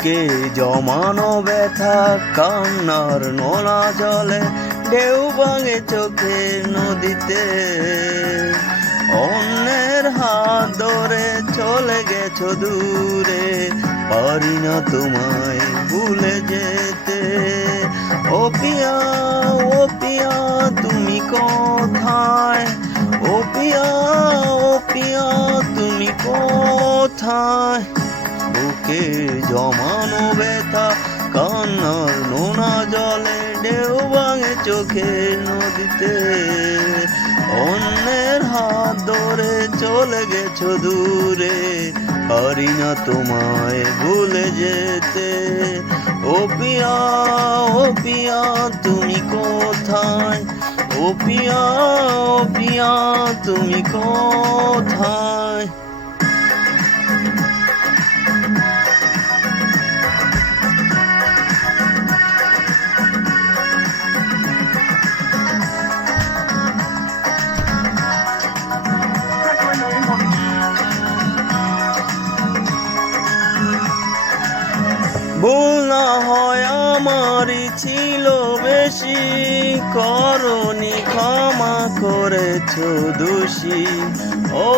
বুকে জমানো ব্যথা কান্নার নোনা জলে ঢেউ ভাঙে চোখের নদীতে। অন্যের হাত ধরে চলে গেছো দূরে, পারি না তোমায় ভুলে যেতে। ও পিয়া, ও পিয়া তুমি কোথায়? ও পিয়া, ও পিয়া তুমি কোথায়? বুকে জমানো ব্যথা কান্নার নোনা জলে ঢেউ ভাঙে চোখের নদীতে। অন্যের হাত ধরে চলে গেছো দূরে, পারি না তোমায় ভুলে যেতে। ও পিয়া, ও পিয়া তুমি কোথায়? ও পিয়া, ও পিয়া তুমি কোথায়? ভুল না হয় আমারই ছিল বেশি, করনি ক্ষমা করেছো দোষী।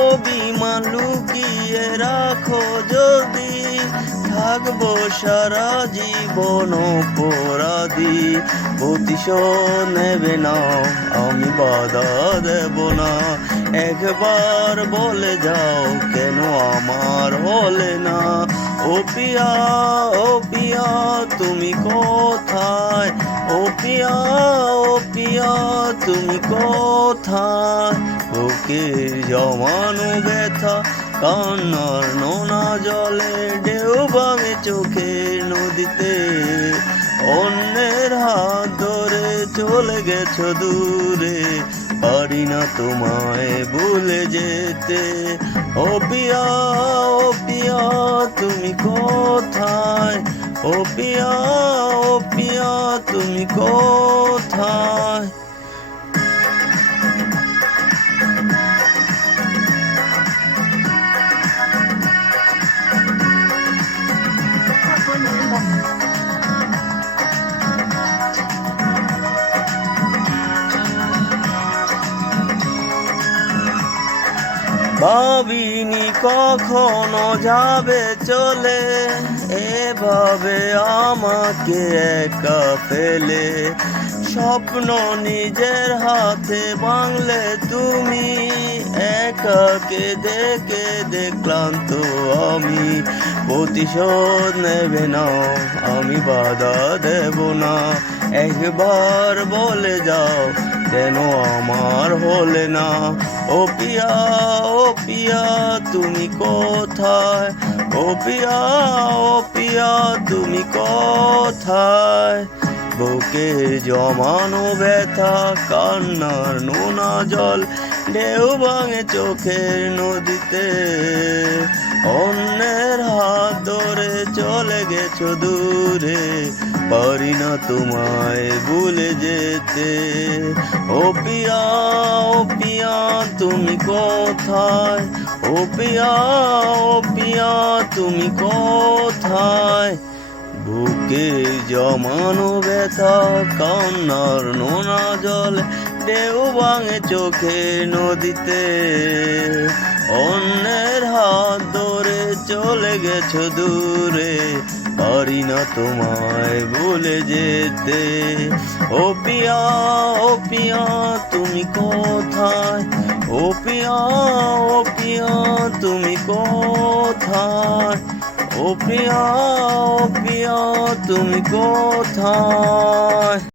অভিমান লুকিয়ে রাখো যদি, থাকবো সারা জীবন অপরাধী। প্রতিশোধ নেবে না, আমি বাধা দেব না। একবার বলে যাও কেন আমার হলে না। ও পিয়া, ও পিয়া তুমি কোথায়? ও পিয়া, ও পিয়া তুমি কোথায়? বুকে জমানো ব্যথা কান্নার নোনা জলে ঢেউ ভাঙে চোখের নদীতে। অন্যের হাত ধরে চলে গেছো দূরে, পারি না তোমায় ভুলে যেতে। ও পিয়া, ও পিয়া তুমি কোথায়? ও পিয়া, ও পিয়া তুমি কোথায়? ভাবিনি কখনো যাবে চলে, এভাবে আমাকে একা ফেলে। স্বপ্ন নিজের হাতে ভাঙলে তুমি, একাকে দেখে ক্লান্ত আমি। প্রতিশোধ নেবে না, আমি বাধা দেব না। একবার বলে যাও কেন আমার হলে না। ও পিয়া, ও পিয়া তুমি কোথায়? ও পিয়া, ও পিয়া তুমি কোথায়? বুকে জমানো ব্যথা কান্নার নোনা জল ঢেউ ভাঙে চোখের নদীতে। অন্যের হাত ধরে চলে গেছো দূরে, পারি না তোমায় ভুলে যেতে। ও পিয়া, ও পিয়া তুমি কোথায়? ও পিয়া, ও পিয়া তুমি কোথায়? বুকে জমানো ব্যথা কান্নার নোনা জল ঢেউ ভাঙে চোখের নদীতে। অন্যের হাত ধরে চলে গেছো দূরে, পারি না তোমায় ভুলে যেতে। ও পিয়া, ও পিয়া তুমি কোথায়? ও পিয়া, ও পিয়া তুমি কোথায়? ও পিয়া, ও পিয়া তুমি কোথায়?